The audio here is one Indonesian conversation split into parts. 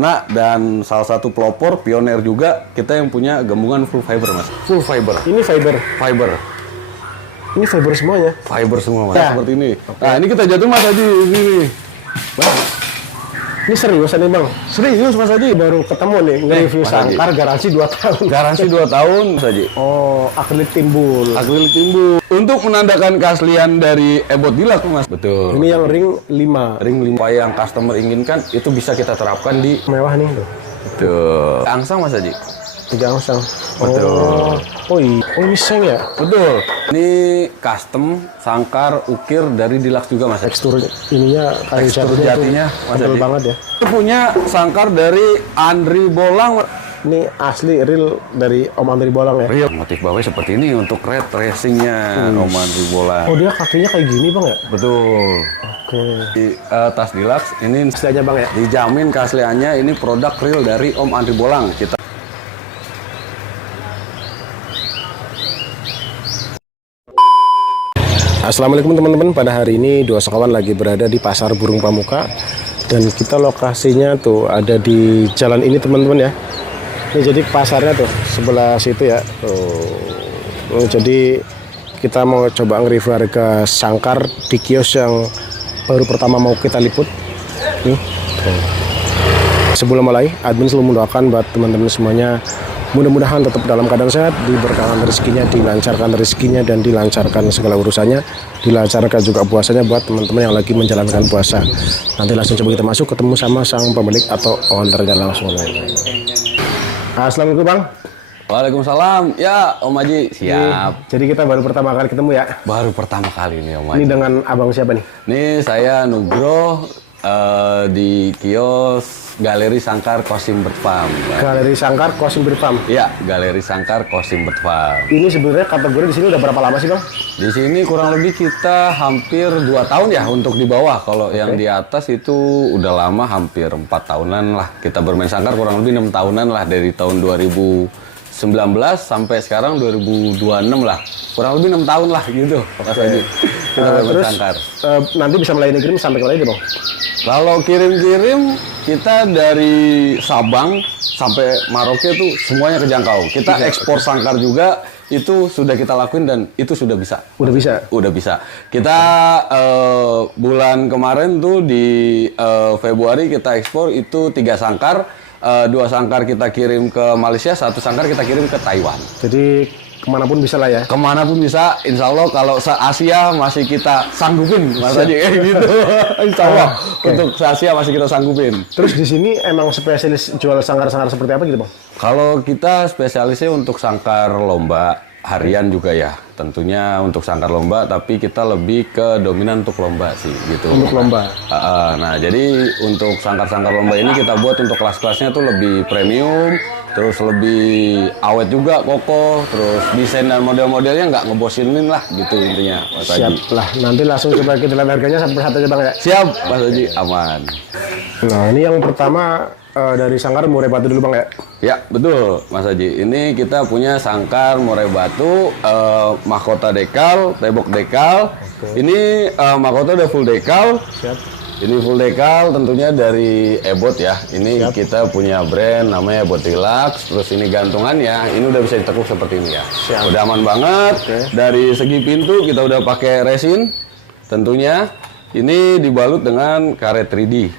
perdana dan salah satu pelopor pioner juga kita yang punya gabungan full fiber Mas. Full fiber. Ini fiber. Fiber. Ini fiber semuanya. Fiber semua Mas. Nah. Seperti ini. Nah, ini kita jatuh Mas Haji ini. Ini seriusan nih Bang. Serius Mas Haji. Baru ketemu nih nge-review Mas Haji. sangkar garansi 2 tahun. Garansi 2 tahun Mas Haji. Oh, akrilik timbul. Akrilik timbul. Untuk menandakan keaslian dari Ebot Deluxe Mas. Betul. Ini yang ring 5. Ring 5 yang customer inginkan itu bisa kita terapkan di Mewah nih tuh. Betul. Angsang Mas Haji. 3 angsang. Betul. Oh iya. Oh ini seng ya? Betul. Ini custom sangkar ukir dari Deluxe juga Mas. Tekstur ininya kayu Tekstur jatinya Mas tebel Haji. banget ya. Itu punya sangkar dari Andri Bolang. Ini asli real dari Om Andri Bolang ya? Real. Motif bawahnya seperti ini untuk red racingnya Om Andri Bolang. Oh dia kakinya kayak gini Bang ya? Betul. Oke. Di tas Deluxe ini Asli aja Bang ya? dijamin keasliannya, ini produk real dari Om Andri Bolang. Kita Assalamualaikum teman-teman. Pada hari ini dua sekawan lagi berada di Pasar Burung Pramuka. Dan kita lokasinya tuh ada di jalan ini teman-teman ya. Ini jadi pasarnya tuh sebelah situ ya. Tuh. Jadi kita mau coba nge-review harga sangkar di kios yang baru pertama mau kita liput. Nih. Tuh. Sebelum mulai, admin selalu mendoakan buat teman-teman semuanya mudah-mudahan tetap dalam keadaan sehat, diberkahan rezekinya, dilancarkan rezekinya, dan dilancarkan segala urusannya, dilancarkan juga puasanya buat teman-teman yang lagi menjalankan puasa. Nanti langsung coba kita masuk ketemu sama sang pemilik atau ownernya langsung. Assalamualaikum Bang. Waalaikumsalam. Ya Om Haji, siap. Jadi kita baru pertama kali ketemu ya. Baru pertama kali nih Om Ini Haji. dengan abang siapa nih? Ini saya Nugroh di kios Galeri Sangkar Kosim Bird Farm. Galeri Sangkar Kosim Bird Farm. Iya, Galeri Sangkar Kosim Bird Farm. Ini sebenarnya kategori di sini udah berapa lama sih Bang? Di sini kurang lebih kita hampir 2 tahun ya untuk di bawah. Kalau yang di atas itu udah lama, hampir 4 tahunan lah. Kita bermain sangkar kurang lebih 6 tahunan lah, dari tahun 2019 sampai sekarang 2026 lah. Kurang lebih 6 tahun lah gitu. Mas Haji. Kita bermain Terus sangkar. nanti bisa melayani kirim sampai ke mana Bang? Kalau kirim-kirim kita dari Sabang sampai Maroke itu semuanya kejangkau. Kita ekspor sangkar juga itu sudah kita lakuin dan itu sudah bisa. Udah bisa? Udah bisa. Kita bulan kemarin tuh di Februari kita ekspor itu 3 sangkar. 2 sangkar kita kirim ke Malaysia, 1 sangkar kita kirim ke Taiwan. Jadi kemanapun bisa lah ya? Kemanapun bisa, insya Allah. Kalau se-Asia masih kita sanggupin, Mas Haji, gitu. Insya Allah, untuk se-Asia masih kita sanggupin. Terus di sini emang spesialis jual sangkar-sangkar seperti apa gitu Bang? Kalau kita spesialisnya untuk sangkar lomba harian juga ya, tentunya untuk sangkar lomba, tapi kita lebih ke dominan untuk lomba sih, gitu. Untuk lomba? Nah, jadi untuk sangkar-sangkar lomba ini kita buat untuk kelas-kelasnya tuh lebih premium, terus lebih awet juga, kokoh, terus desain dan model-modelnya nggak ngebosinin lah, gitu intinya, Mas Haji. Siap lah, nanti langsung coba kita lihat harganya sampai satu aja Bang ya? Siap, Mas Haji, aman. Nah ini yang pertama dari sangkar murai batu dulu Bang ya? Ya, betul, Mas Haji. Ini kita punya sangkar murai batu, mahkota dekal, tembok dekal. Ini mahkota udah full dekal. Siap. Ini full dekal, tentunya dari Ebot ya. Ini kita punya brand namanya Ebot Deluxe. Terus ini gantungannya, ini udah bisa ditekuk seperti ini ya. Siap. Udah aman banget. Dari segi pintu kita udah pakai resin, tentunya. Ini dibalut dengan karet 3D.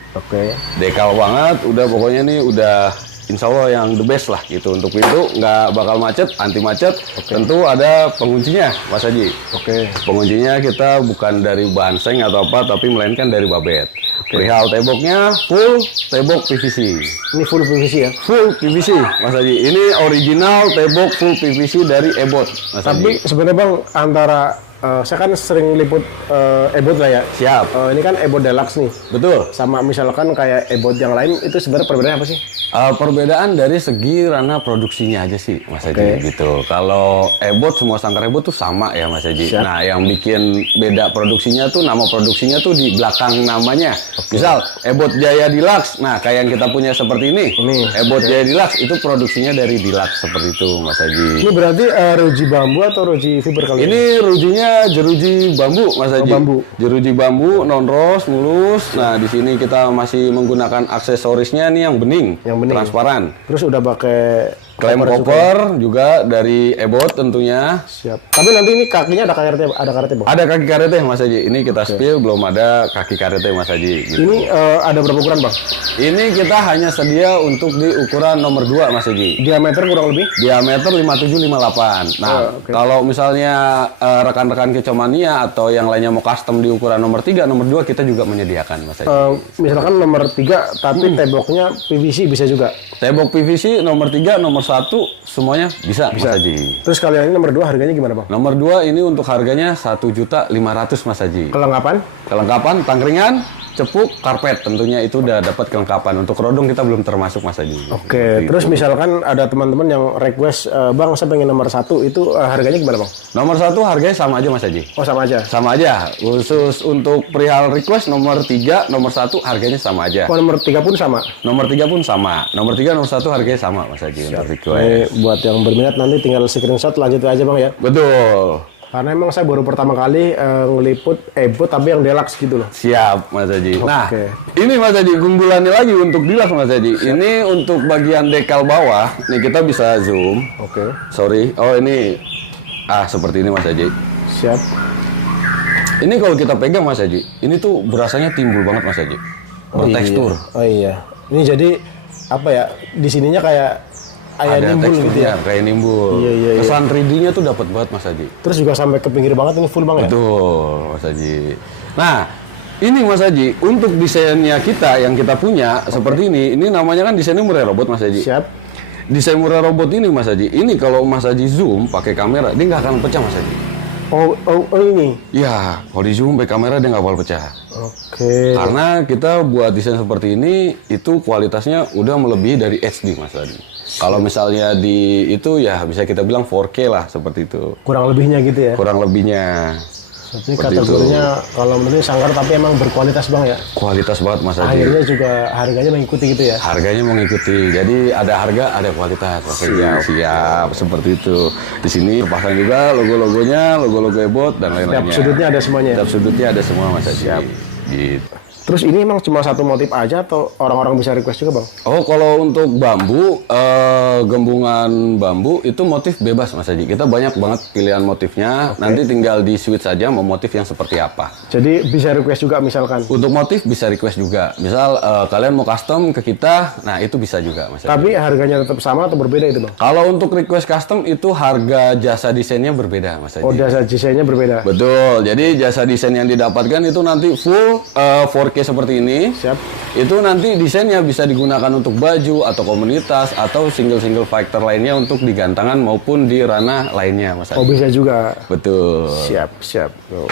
Dekal banget, udah pokoknya nih udah insya Allah yang the best lah gitu. Untuk pintu nggak bakal macet, anti macet. Tentu ada penguncinya, Mas Haji. Penguncinya kita bukan dari bahan seng atau apa, tapi melainkan dari babet. Perihal temboknya full tembok PVC. Ini full PVC ya? Full PVC, Mas Haji. Ini original tembok full PVC dari Ebot, Mas Tapi Haji. sebenarnya Bang, antara saya kan sering liput Ebot lah ya. Siap. Ini kan Ebot Deluxe nih. Betul. Sama misalkan kayak Ebot yang lain, itu sebenarnya perbedaannya apa sih? Perbedaan dari segi ranah produksinya aja sih, Mas Haji, gitu. Kalau Ebot, semua sangkar Ebot tuh sama ya, Mas Haji. Siap. Nah, yang bikin beda produksinya tuh, nama produksinya tuh di belakang namanya. Misal, Ebot Jaya Deluxe, nah kayak yang kita punya seperti ini. Ebot Jaya Deluxe, itu produksinya dari Deluxe, seperti itu, Mas Haji. Ini berarti ruji bambu atau ruji fiber kali Ini rujinya namanya jeruji bambu, Mas Haji. bambu. Jeruji bambu, non-rose, mulus. Nah, di sini kita masih menggunakan aksesorisnya nih yang bening, transparan. Terus udah pakai Klem koper juga dari Ebot tentunya. Siap. Tapi nanti ini kakinya ada karetnya, Bang? Ada kaki karetnya, Mas Haji. Ini kita spill, belum ada kaki karetnya, Mas Haji. Gitu. Ini ada berapa ukuran, Bang? Ini kita hanya sedia untuk di ukuran nomor 2, Mas Haji. Diameter kurang lebih? Diameter 57-58. Nah, kalau misalnya rekan-rekan Kecomania atau yang lainnya mau custom di ukuran nomor 3, nomor 2 kita juga menyediakan, Mas Haji. Misalkan nomor 3 tapi temboknya PVC bisa juga? Tembok PVC nomor 3, nomor 1 semuanya bisa. Mas Haji. Terus kalian ini nomor 2 harganya gimana, Bang? Nomor 2 ini untuk harganya 1.500.000, Mas Haji. Kelengkapan? Kelengkapan tangkringan, cepuk, karpet. Tentunya itu udah dapat kelengkapan. Untuk rodong kita belum termasuk, Mas Haji. Oke. Terus misalkan ada teman-teman yang request, Bang, saya pengen nomor 1, itu harganya gimana, Bang? Nomor 1 harganya sama aja, Mas Haji. Oh, sama aja? Sama aja. Khusus untuk perihal request nomor 3, nomor 1 harganya sama aja. Oh, nomor 3 pun sama? Nomor 3 pun sama. Nomor 3, nomor 1 harganya sama, Mas Haji. Untuk request. Ini buat yang berminat nanti tinggal screenshot lanjut aja, Bang, ya? Betul. Karena emang saya baru pertama kali ngeliput Ebot tapi yang deluxe gitu loh. Siap, Mas Haji. Nah, Oke. ini Mas Haji keunggulannya lagi untuk deluxe, Mas Haji. Ini untuk bagian dekal bawah. Nih kita bisa zoom. Oke. Sorry. Oh, ini seperti ini, Mas Haji. Siap. Ini kalau kita pegang, Mas Haji, ini tuh berasanya timbul banget, Mas Haji. Bertekstur. Oh iya. Ini jadi apa ya? Di sininya kayak Ada nimbul teksturnya, gitu ya. kayak nimbul. Iya. Kesan 3D-nya tuh dapat banget, Mas Haji. Terus juga sampai ke pinggir banget, ini full, Bang, ya? Betul, Mas Haji. Nah, ini Mas Haji, untuk desainnya kita yang kita punya seperti ini namanya kan desainnya Murai Robot, Mas Haji. Siap. Desain Murai Robot ini, Mas Haji, ini kalau Mas Haji zoom pakai kamera, dia nggak akan pecah, Mas Haji. Oh ini. Ya, kalau di zoom pakai kamera dia nggak bakal pecah. Oke. Karena kita buat desain seperti ini, itu kualitasnya udah melebihi dari HD, Mas Haji. Kalau misalnya di itu ya bisa kita bilang 4K lah, seperti itu. Kurang lebihnya gitu ya. Kurang lebihnya. Ini kategorinya kalau menurutnya sanggar tapi emang berkualitas, Bang, ya. Kualitas banget, Mas Haji. Akhirnya juga harganya mengikuti gitu ya. Harganya mengikuti. Jadi ada harga, ada kualitas, Mas Haji. Siap, seperti itu. Di sini pasang juga logo-logonya, logo-logo Ebot dan lain-lainnya. Setiap sudutnya ada semuanya. Setiap sudutnya ada semua, Mas Haji. Siap. Gitu. Terus ini emang cuma satu motif aja atau orang-orang bisa request juga, Bang? Oh, kalau untuk bambu, gembungan bambu itu motif bebas, Mas Haji. Kita banyak banget pilihan motifnya. Nanti tinggal di switch saja mau motif yang seperti apa. Jadi bisa request juga misalkan. Untuk motif bisa request juga. Misal kalian mau custom ke kita, nah itu bisa juga, Mas Haji. Tapi harganya tetap sama atau berbeda itu, Bang? Kalau untuk request custom itu harga jasa desainnya berbeda, Mas Haji. Oh, jasa desainnya berbeda. Betul. Jadi jasa desain yang didapatkan itu nanti full 4K seperti ini. Siap. Itu nanti desainnya bisa digunakan untuk baju atau komunitas atau single factor lainnya untuk di gantangan maupun di ranah lainnya, Mas Haji. Oh, bisa juga. Betul. Siap. Oh.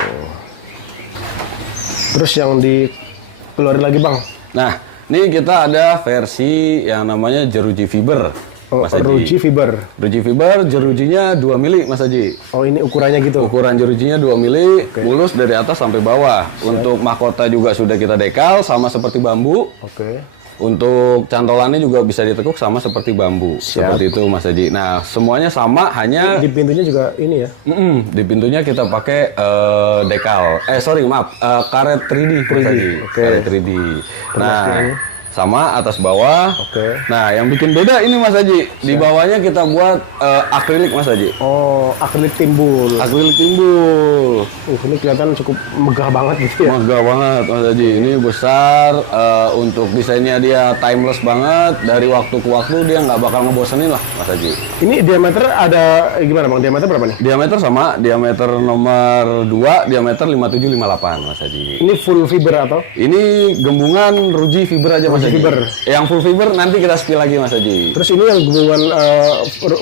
Terus yang dikeluarin lagi, Bang? Nah, ini kita ada versi yang namanya jeruji fiber. Oh, Mas Haji. Ruji Fiber. Ruji fiber, jerujinya 2 mili, Mas Haji. Oh, ini ukurannya gitu. Ukuran jerujinya 2 mili, mulus dari atas sampai bawah. Untuk mahkota juga sudah kita dekal, sama seperti bambu. Oke. Untuk cantolannya juga bisa ditekuk sama seperti bambu. Siap. Seperti itu, Mas Haji. Nah, semuanya sama, hanya Di pintunya juga ini ya. di pintunya kita pakai dekal. Karet 3D, Mas Haji. Oke. Karet 3D. Nah, sama atas bawah. Oke. Nah, yang bikin beda ini, Mas Haji. Di bawahnya kita buat akrilik, Mas Haji. Oh, akrilik timbul. Akrilik timbul. Ini kelihatan cukup megah banget gitu ya. Megah banget, Mas Haji. Ini besar, untuk desainnya dia timeless banget. Dari waktu ke waktu dia nggak bakal ngebosenin lah, Mas Haji. Ini diameter ada gimana, Bang? Diameter berapa nih? Diameter sama, diameter nomor 2, diameter 57-58, Mas Haji. Ini full fiber atau? Ini gembungan ruji fiber aja, Mas Haji. Fiber. Yang full fiber nanti kita spill lagi, Mas Haji. Terus ini yang gembungan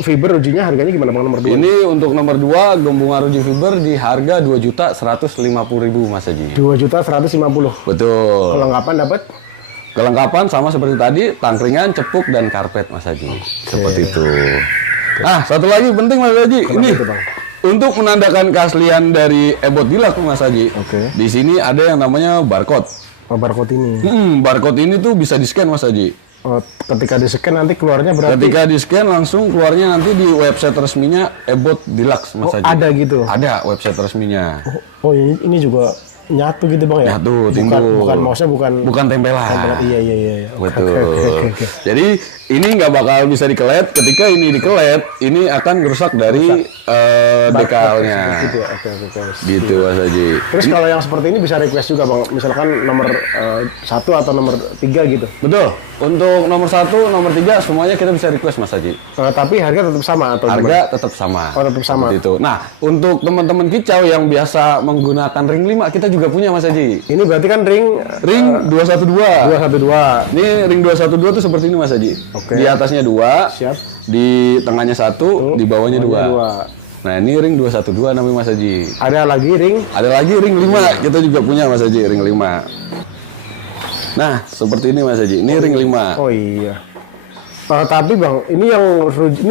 fiber rujinya harganya gimana, Bang, nomor 2? Ini untuk nomor 2 gembungan ruji fiber di harga 2.150.000, Mas Haji. 2.150.000. Betul. Kelengkapan dapat? Kelengkapan sama seperti tadi, tangkringan, cepuk, dan karpet, Mas Haji. Seperti itu. Satu lagi penting, Mas Haji. Ini itu, Bang? untuk menandakan keaslian dari Ebot Deluxe, Mas Haji. Oke. Di sini ada yang namanya barcode. Oh, barcode ini. Barcode ini tuh bisa di-scan, Mas Haji. Oh, ketika di-scan nanti keluarnya berarti Ketika di-scan langsung keluarnya nanti di website resminya Ebot Deluxe Mas Haji. ada gitu. Ada website resminya. Oh, ini juga nyatu gitu Bang ya? Nyatu, timbul. Bukan mouse-nya bukan tempelan. Iya. Betul. Oke. Jadi ini nggak bakal bisa dikelet. Ketika ini dikelet, ini akan gerusak dari dekalnya. Gitu ya. Oke. Gitu Mas Haji. Terus kalau yang seperti ini bisa request juga Bang, misalkan nomor 1 atau nomor 3 gitu. Betul. Untuk nomor 1, nomor 3 semuanya kita bisa request Mas Haji. Tapi harga tetap sama atau Harga tetap sama. Oh, tetap sama. Seperti itu. Nah, untuk teman-teman kicau yang biasa menggunakan ring 5, kita juga punya Mas Haji. Ini berarti kan ring 212. 212. Ini ring 212 tuh seperti ini Mas Haji. Oke. Di atasnya 2, Siap. di tengahnya 1, di bawahnya 2. Nah, ini ring 212 namanya Mas Haji. Ada lagi ring. Ada lagi ring 5, kita juga punya Mas Haji, ring 5. Nah, seperti ini Mas Haji. Ini ring 5. Oh iya. Tapi Bang, ini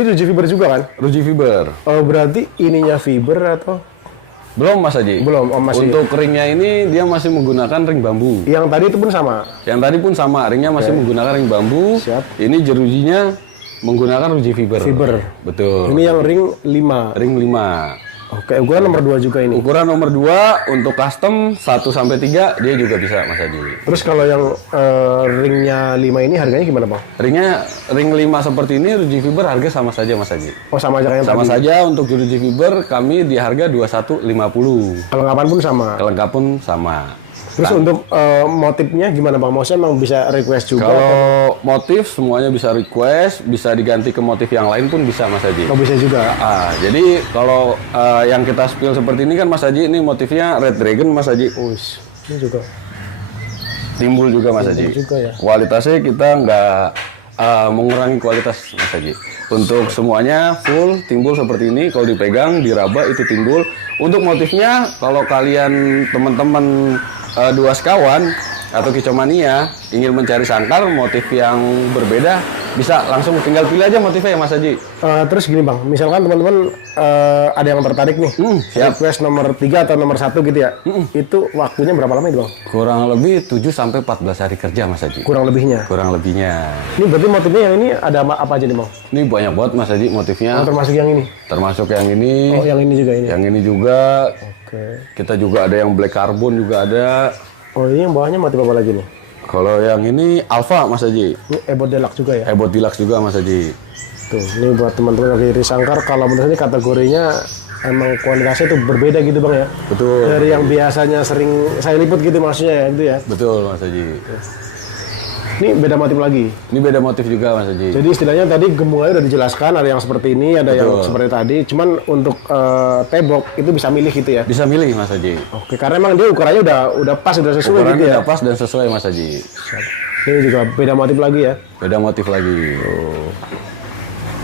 Ruji fiber juga kan? Ruji fiber. Oh, berarti ininya fiber atau Belum Mas Haji. belum? Oh, masih. Untuk ringnya ini dia masih menggunakan ring bambu. Yang tadi itu pun sama. Yang tadi pun sama, ringnya masih menggunakan ring bambu. Siap. Ini jerujinya menggunakan ruji fiber. Fiber. Betul. Ini yang ring 5. Ring 5. Oke, ukuran nomor 2 juga ini. Ukuran nomor 2 untuk custom 1-3 dia juga bisa Mas Haji. Terus kalau yang ringnya 5 ini harganya gimana Bang? Ringnya ring 5 seperti ini ruji fiber harga sama saja Mas Haji. Oh, sama aja kayak yang Sama tadi. saja untuk ruji fiber kami di harga 2150. Kelengkapan pun sama. Kelengkapan pun sama. Terus untuk motifnya gimana Bang? Maksudnya emang bisa request juga? Kalau motif semuanya bisa request, bisa diganti ke motif yang lain pun bisa Mas Haji. Oh, bisa juga. Jadi kalau yang kita spill seperti ini kan Mas Haji, ini motifnya Red Dragon Mas Haji. Uish, ini juga. Timbul juga Mas Haji. juga ya. Kualitasnya kita nggak mengurangi kualitas Mas Haji. Untuk semuanya full timbul seperti ini. Kalau dipegang, diraba itu timbul. Untuk motifnya, kalau kalian teman-teman dua sekawan atau kicomania ingin mencari sangkar motif yang berbeda, bisa langsung tinggal pilih aja motifnya ya Mas Haji. Terus gini Bang, misalkan teman-teman ada yang tertarik nih, siap. request nomor 3 atau nomor 1 gitu ya, itu waktunya berapa lama itu Bang? Kurang lebih 7-14 hari kerja Mas Haji. Kurang lebihnya. Kurang lebihnya. Ini berarti motifnya yang ini ada apa aja nih Bang? Ini banyak banget Mas Haji motifnya. Termasuk yang ini? Termasuk yang ini. Oh, yang ini juga ini? Yang ini juga. Oke. Kita juga ada yang black carbon juga ada. Oh, ini yang bawahnya motif apa lagi nih? Kalau yang ini Alpha Mas Haji. Ini Ebot Deluxe juga ya? Ebot Deluxe juga Mas Haji. Tuh, ini buat teman-teman yang iri sangkar, kalau menurut ini kategorinya emang kualitasnya itu berbeda gitu Bang ya? Betul. Dari yang biasanya sering saya liput gitu maksudnya ya, gitu ya? Betul Mas Haji. Ini beda motif lagi? Ini beda motif juga Mas Haji. Jadi istilahnya tadi gembungannya udah dijelaskan, ada yang seperti ini, ada yang seperti tadi. Cuman untuk tebok itu bisa milih gitu ya? Bisa milih Mas Haji. Oke, karena emang dia ukurannya udah pas, udah sesuai Ukurannya gitu ya? udah pas dan sesuai Mas Haji. Ini juga beda motif lagi ya? Beda motif lagi.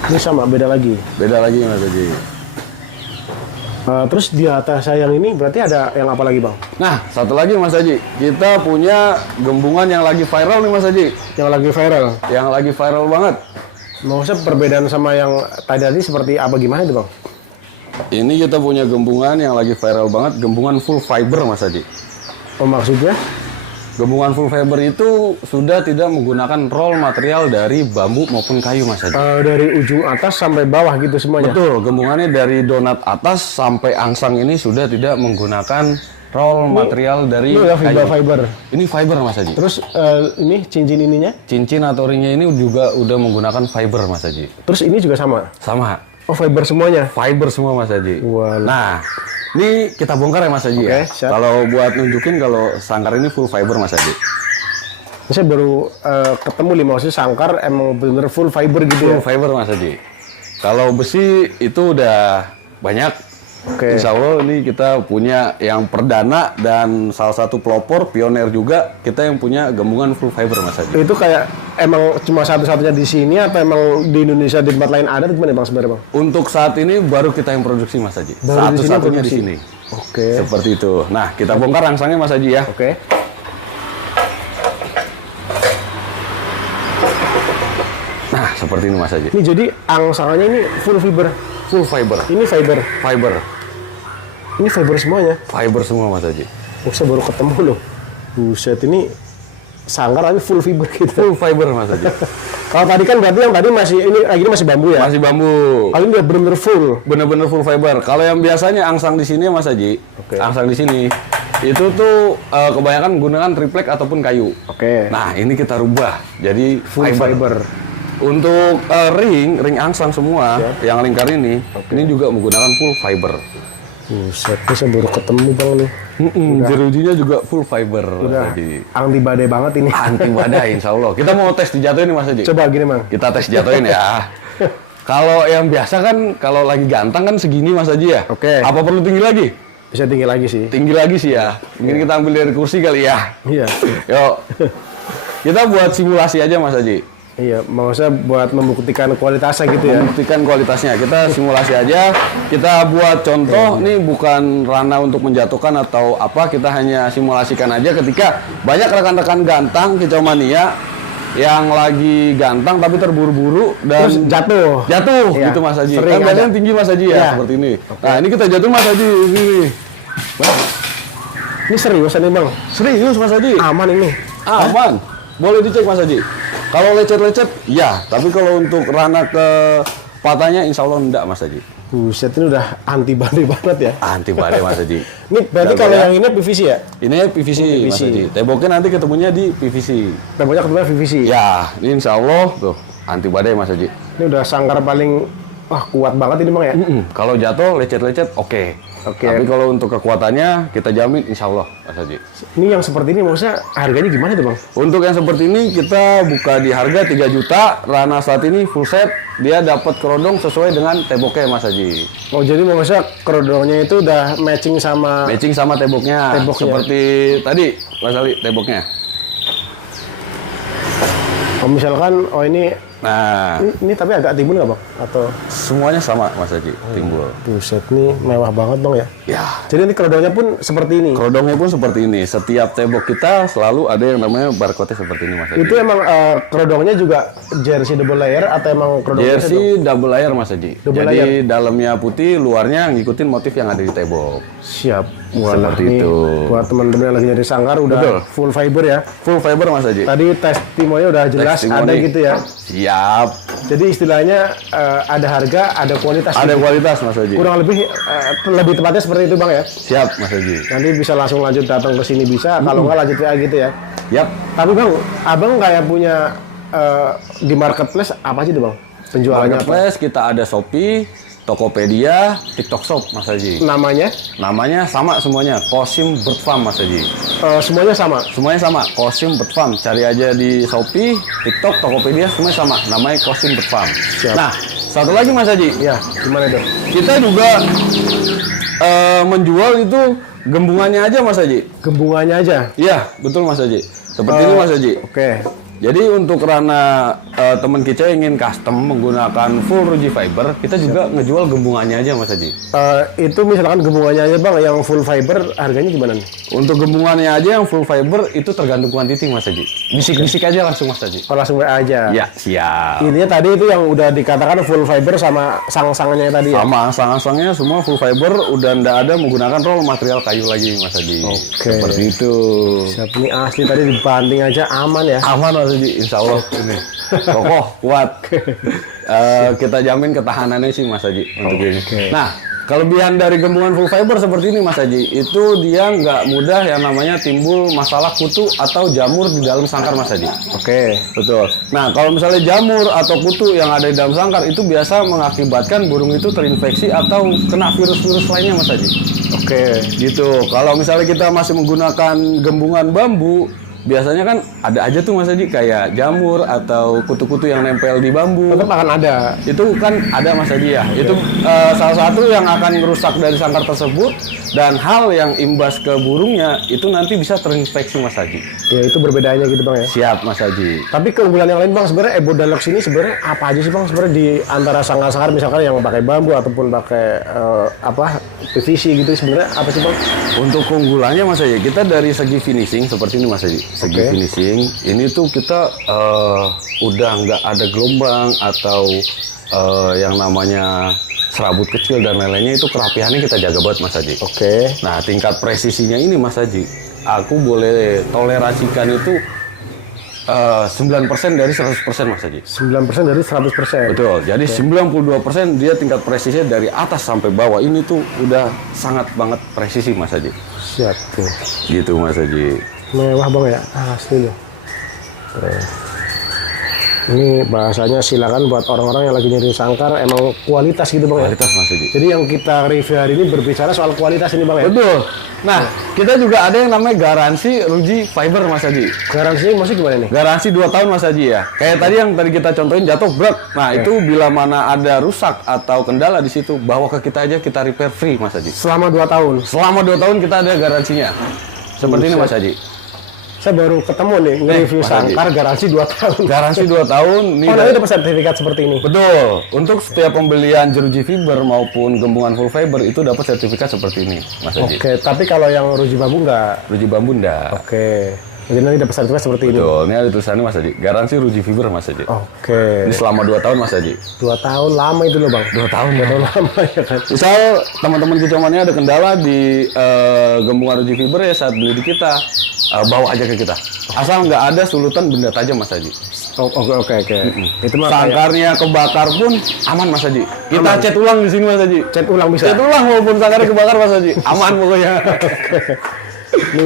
Ini sama, beda lagi. Beda lagi Mas Haji. Terus di atas saya yang ini berarti ada yang apa lagi Bang? Nah, satu lagi Mas Haji. Kita punya gembungan yang lagi viral nih Mas Haji. Yang lagi viral? Yang lagi viral banget. Maksudnya perbedaan sama yang tadi seperti apa gimana itu Bang? Ini kita punya gembungan yang lagi viral banget. Gembungan full fiber Mas Haji. Oh, maksudnya? Gembungan full fiber itu sudah tidak menggunakan roll material dari bambu maupun kayu Mas Haji. Dari ujung atas sampai bawah gitu semuanya? Betul, gembungannya dari donat atas sampai angsang ini sudah tidak menggunakan roll material dari Ini ya kayu. fiber. Ini fiber Mas Haji. Terus ini cincin ininya? Cincin atau ringnya ini juga udah menggunakan fiber Mas Haji. Terus ini juga sama? Sama. Oh, fiber semuanya? Fiber semua Mas Haji. Walah. Nah, ini kita bongkar ya Mas Haji ya. siap. Kalau buat nunjukin kalau sangkar ini full fiber Mas Haji. Saya baru ketemu nih, maksudnya sangkar emang bener full fiber gitu ya? Full fiber Mas Haji. Kalau besi itu udah banyak. Oke. Insya Allah ini kita punya yang perdana dan salah satu pelopor pioner juga kita yang punya gembungan full fiber Mas Haji. Itu kayak emang cuma satu-satunya di sini atau emang di Indonesia di tempat lain ada? Gimana Bang sebenarnya Bang? Untuk saat ini baru kita yang produksi Mas Haji. Baru di sini Satu-satunya di produksi? sini. Oke. Seperti itu. Nah, kita bongkar rangsangnya Mas Haji ya. Oke. Nah, seperti ini Mas Haji. Ini jadi angsangannya ini full fiber. Full fiber. Ini fiber. Fiber. Ini fiber semuanya. Fiber semua Mas Haji. Oh, saya baru ketemu loh. Buset, ini sangkar tapi full fiber gitu. Full fiber Mas Haji. Kalau tadi kan berarti yang tadi masih ini masih bambu ya? Masih bambu. Kalau ini udah bener-bener full. Bener-bener full fiber. Kalau yang biasanya angsang di sini Mas Haji, angsang di sini itu tuh kebanyakan menggunakan triplek ataupun kayu. Nah, ini kita rubah jadi full fiber. Untuk ring angsang semua yang lingkar ini juga menggunakan full fiber. Buset, saya baru ketemu Bang nih. Jerujinya juga full fiber. Udah Jadi anti badai banget ini. anti badai, insya Allah. Kita mau tes dijatuhin nih Mas Haji. Coba gini Bang. Kita tes jatuhin ya. Kalau yang biasa kan, kalau lagi gantang kan segini Mas Haji ya. Apa perlu tinggi lagi? Bisa tinggi lagi sih. Tinggi lagi sih ya. Mungkin kita ambil dari kursi kali ya. Iya. Yuk. Kita buat simulasi aja Mas Haji. Iya, maksudnya buat membuktikan kualitasnya gitu ya. Membuktikan kualitasnya. Kita simulasi aja. Kita buat contoh, nih bukan ranah untuk menjatuhkan atau apa. Kita hanya simulasikan aja ketika banyak rekan-rekan gantang kicau mania yang lagi gantang tapi terburu-buru dan terus jatuh iya. Gitu Mas Haji. Sering kan badannya tinggi Mas Haji ya, seperti ini. Nah, ini kita jatuh Mas Haji ini. Ini serius nih Bang? Serius Mas Haji. Aman ini? Aman. Boleh dicek Mas Haji. Kalau lecet-lecet, ya. Tapi kalau untuk ranah ke patahnya, insya Allah enggak Mas Haji. Buset, ini udah anti badai banget ya. Anti badai Mas Haji. Ini berarti kalau yang ini PVC ya? Ini PVC Mas Haji. Temboknya nanti ketemunya di PVC. Temboknya ketemunya PVC? Ya, ini insya Allah tuh anti badai Mas Haji. Ini udah sangkar paling kuat banget ini Bang ya? Kalau jatuh lecet-lecet oke. Tapi kalau untuk kekuatannya kita jamin insya Allah Mas Haji. Ini yang seperti ini maksudnya harganya gimana tuh Bang? Untuk yang seperti ini kita buka di harga 3 juta. Rana saat ini full set. Dia dapat kerodong sesuai dengan temboknya Mas Haji. Oh jadi maksudnya kerodongnya itu udah matching sama temboknya. Seperti tadi Mas Ali temboknya. Oh misalkan ini nah ini tapi agak timbul nggak Bang? Atau semuanya sama Mas Haji timbul. Buset nih mewah banget Bang ya. Ya. Jadi ini kerodongnya pun seperti ini. Kerodongnya pun seperti ini. Setiap tembok kita selalu ada yang namanya barcode seperti ini Mas Haji. Itu emang kerodongnya juga jersey double layer atau emang kerodongnya jersey double layer Mas Haji. Double Jadi layer. dalamnya putih, luarnya ngikutin motif yang ada di tembok. Siap. Seperti itu. Buat teman-teman yang lagi nyari sangkar udah full fiber ya. Full fiber Mas Haji. Tadi testimoninya udah jelas ada gitu ya. Siap. Jadi istilahnya ada harga, ada kualitas. Ada kualitas Mas Haji. Kurang lebih lebih tepatnya seperti itu Bang ya. Siap Mas Haji. Nanti bisa langsung lanjut datang ke sini bisa. Kalau nggak lanjut ya gitu ya. Yap. Tapi Bang, Abang kayak punya di marketplace apa aja tuh Bang? Penjualannya marketplace kita ada Shopee, Tokopedia, TikTok Shop Mas Haji. Namanya sama semuanya, Kosim Bird Farm Mas Haji. Semuanya sama? Semuanya sama, Kosim Bird Farm. Cari aja di Shopee, TikTok, Tokopedia, semuanya sama. Namanya Kosim Bird Farm. Siap. Nah, satu lagi Mas Haji. Ya, gimana tuh? Kita juga menjual itu gembungannya aja Mas Haji. Gembungannya aja? Iya, betul Mas Haji. Seperti ini Mas Haji. Oke. Jadi untuk ranah teman kita yang ingin custom menggunakan full ruji fiber, kita juga ngejual gembungannya aja Mas Haji. Itu misalkan gembungannya aja Bang, yang full fiber harganya gimana nih? Untuk gembungannya aja yang full fiber itu tergantung kuantiti Mas Haji. Bisik-bisik aja langsung Mas Haji. Oh langsung WA aja? Ya, siap. Intinya tadi itu yang udah dikatakan full fiber sama sang-sangnya tadi ya? Sama, sang-sangnya semua full fiber, udah ndak ada menggunakan roll material kayu lagi Mas Haji. Oke. Seperti itu. Siap, ini asli tadi dibanding aja aman ya? Aman Mas Haji, insya Allah ini. Kokoh, kuat. Kita jamin ketahanannya sih Mas Haji untuk ini. Nah, kelebihan dari gembungan full fiber seperti ini Mas Haji, itu dia nggak mudah yang namanya timbul masalah kutu atau jamur di dalam sangkar Mas Haji. Oke, betul. Nah, kalau misalnya jamur atau kutu yang ada di dalam sangkar itu biasa mengakibatkan burung itu terinfeksi atau kena virus-virus lainnya Mas Haji. Oke, gitu. Kalau misalnya kita masih menggunakan gembungan bambu, biasanya kan ada aja tuh Mas Haji kayak jamur atau kutu-kutu yang nempel di bambu. Tetap akan ada. Itu kan ada Mas Haji ya. Itu salah satu yang akan merusak dari sangkar tersebut, dan hal yang imbas ke burungnya itu nanti bisa terinfeksi Mas Haji. Ya itu berbedanya gitu Bang ya. Siap Mas Haji. Tapi keunggulan yang lain Bang sebenarnya Ebodalox ini sebenarnya apa aja sih Bang sebenarnya di antara sangkar-sangkar misalkan yang pakai bambu ataupun pakai PVC gitu sebenarnya apa sih Bang? Untuk keunggulannya Mas Haji, kita dari segi finishing seperti ini Mas Haji. Segi finishing, ini tuh kita udah nggak ada gelombang atau yang namanya serabut kecil dan lain-lainnya, itu kerapihannya kita jaga banget Mas Haji. Oke. Nah, tingkat presisinya ini Mas Haji, aku boleh tolerasikan itu 9% dari 100% Mas Haji. 9% dari 100%. Betul. Jadi 92% dia tingkat presisinya dari atas sampai bawah. Ini tuh udah sangat banget presisi Mas Haji. Siap tuh. Gitu Mas Haji. Mewah Bang ya, asli loh. Ini bahasanya silakan buat orang-orang yang lagi nyari sangkar, emang kualitas gitu Bang ya. Kualitas Mas Haji. Jadi yang kita review hari ini berbicara soal kualitas ini Bang ya. Betul. Nah, kita juga ada yang namanya garansi Ruji Fiber Mas Haji. Garansinya maksudnya gimana nih? Garansi 2 tahun Mas Haji ya. Kayak tadi yang tadi kita contohin jatuh brek. Nah, itu bila mana ada rusak atau kendala di situ, bawa ke kita aja, kita repair free Mas Haji. Selama 2 tahun. Selama 2 tahun kita ada garansinya. Seperti ini Mas Haji. Saya baru ketemu nih nge-review Mas Haji. sangkar garansi 2 tahun. Garansi 2 tahun. Nih Oh, nanti dapat sertifikat seperti ini. Betul. Untuk setiap pembelian jeruji fiber maupun gembungan full fiber itu dapat sertifikat seperti ini, Mas Haji. Oke, tapi kalau yang ruji bambu enggak. Ruji bambu enggak. Oke. Jadi nanti dapat sertifikat seperti ini. Betul. Ini ada tulisannya Mas Haji. Garansi ruji fiber Mas Haji. Oke. Ini selama 2 tahun Mas Haji. 2 tahun lama itu loh Bang. 2 tahun. 2 tahun lama ya kan. Misal teman-teman kecomannya ada kendala di gembungan ruji fiber ya saat beli di kita, bawa aja ke kita. Asal nggak ada sulutan benda tajam Mas Haji. Oke. Itu mah kayak Sangkarnya kebakar pun aman Mas Haji. Kita cat ulang di sini Mas Haji. cat ulang bisa. Cat ulang walaupun sangkarnya kebakar Mas Haji. Aman pokoknya. Ini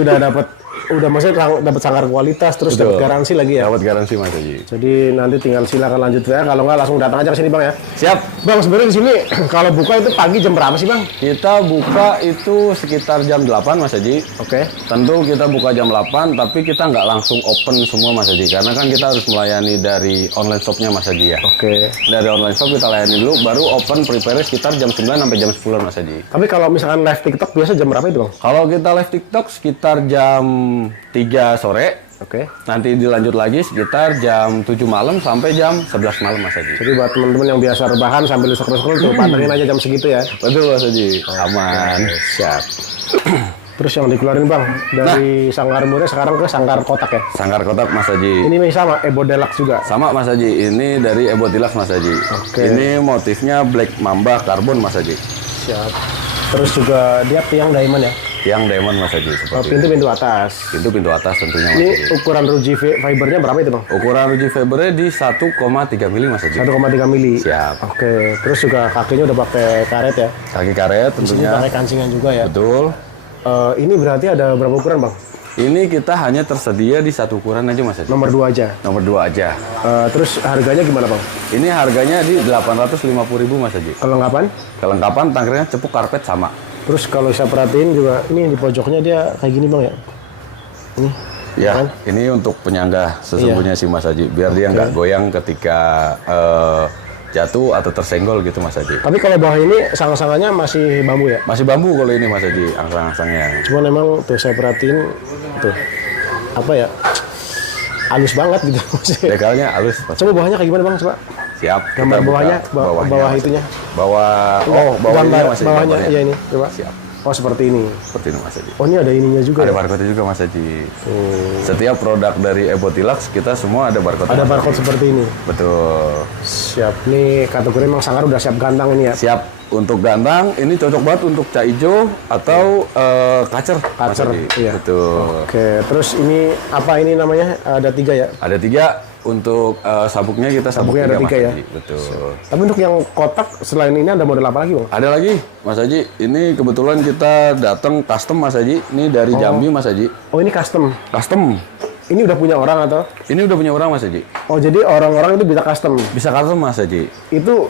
udah maksudnya dapat sangkar kualitas terus Betul. dapat garansi lagi ya. Dapat garansi Mas Haji. Jadi nanti tinggal silakan lanjut ya. Kalau nggak langsung datang aja ke sini Bang ya. Siap. Bang sebenarnya di sini kalau buka itu pagi jam berapa sih Bang? Kita buka itu sekitar jam 8 Mas Haji. Oke. Tentu kita buka jam 8, tapi kita nggak langsung open semua Mas Haji. Karena kan kita harus melayani dari online shopnya Mas Haji ya. Oke. Dari online shop kita layani dulu, baru open prepare sekitar jam 9 sampai jam 10 Mas Haji. Tapi kalau misalkan live TikTok biasa jam berapa itu Bang? Kalau kita live TikTok sekitar jam 3 sore, Oke. nanti dilanjut lagi sekitar jam 7 malam sampai jam 11 malam Mas Haji. Jadi buat teman-teman yang biasa rebahan sambil scroll-scroll tuh pantengin aja jam segitu ya. Betul Mas Haji, aman. Siap. Terus yang dikeluarin Bang dari sangkar murah sekarang ke sangkar kotak ya. Sangkar kotak Mas Haji. Ini masih sama Ebo Deluxe juga. Sama Mas Haji, ini dari Ebo Deluxe Mas Haji. Oke. Ini motifnya Black Mamba Carbon Mas Haji. Siap. Terus juga dia tiang diamond ya. Yang diamond Mas Haji seperti Pintu atas. pintu ruji tentunya Mas Ini Haji. ukuran ruji fibernya berapa itu Bang? Ukuran ruji fibernya di 1,3 mili Mas Haji. 1,3 mili. Siap. Oke. Terus juga kakinya udah pakai karet ya. Kaki karet Ini tentunya. pakai kancingan juga ya. Betul. Ini berarti ada berapa ukuran Bang? Ini kita hanya tersedia di satu ukuran aja Mas Haji. Nomor 2 aja. Nomor 2 aja. Terus harganya gimana Bang? Ini harganya di 850.000 Mas Haji. Kelengkapan? Kelengkapan tangkirnya cepuk karpet sama. Terus kalau saya perhatiin juga ini di pojoknya dia kayak gini Bang ya. Ini. Ya, Kan? ini untuk penyangga sesungguhnya sih Mas Haji, biar dia nggak goyang ketika jatuh atau tersenggol gitu Mas Haji. Tapi kalau bawah ini sang-sangannya masih bambu ya. Masih bambu kalau ini Mas Haji, angsang-angsangnya. Cuman memang tuh saya perhatiin tuh apa ya, halus banget gitu. Dekalnya halus Mas. Coba bawahnya kayak gimana Bang? Coba Siap. gambar kita buka bawahnya, bawah Mas. itunya. Bawah, bawahnya gambar Mas Haji. bawahnya, iya ini. Coba. Siap. Oh seperti ini. Seperti ini Mas Haji. Oh ini ada ininya juga. Ada Ya? barcode juga Mas Haji. Tuh. Setiap produk dari Ebo Deluxe kita semua ada barcode. Ada Mas barcode Haji. seperti ini. Betul. Siap. Nih kategori memang sangkar udah siap gantang ini ya. Siap untuk gantang, ini cocok banget untuk cak hijau atau kacer. Mas Kacer, Haji. iya. Betul. Oke. Terus ini apa ini namanya? Ada 3 ya. Ada 3 untuk sabuknya kita sabuk Sabuknya ada 3 Mas ya? Haji. Betul. Tapi untuk yang kotak selain ini ada model apa lagi Bang? Ada lagi Mas Haji. Ini kebetulan kita datang custom Mas Haji. Ini dari Jambi Mas Haji. Oh ini custom. Custom. Ini udah punya orang atau? Ini udah punya orang Mas Haji. Oh jadi orang-orang itu bisa custom. Bisa custom Mas Haji. Itu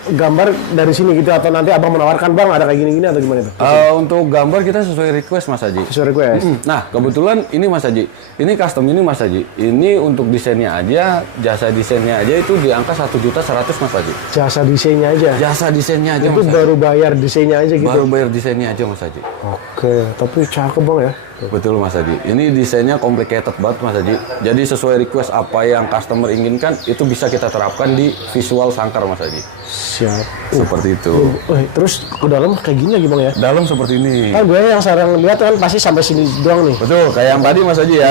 gambar dari sini gitu atau nanti abang menawarkan Bang ada kayak gini-gini atau gimana itu? Untuk gambar kita sesuai request Mas Haji. Sesuai request. Nah, kebetulan ini Mas Haji. Ini custom ini Mas Haji. Ini untuk desainnya aja, jasa desainnya aja itu di angka 1.100.000 Mas Haji. Jasa desainnya aja. Jasa desainnya aja Itu Mas Haji. baru bayar desainnya aja gitu. Baru bayar desainnya aja Mas Haji. Oke, tapi cakep Bang ya. Betul Mas Haji. Ini desainnya complicated banget Mas Haji. Jadi sesuai request apa yang customer inginkan itu bisa kita terapkan di visual sangkar Mas Haji. Siap. Seperti itu. Terus ke dalam kayak gini lagi Bang ya. Dalam seperti ini. Kan gue yang sekarang lihat kan pasti sampai sini doang nih. Betul, kayak yang tadi Mas Haji ya.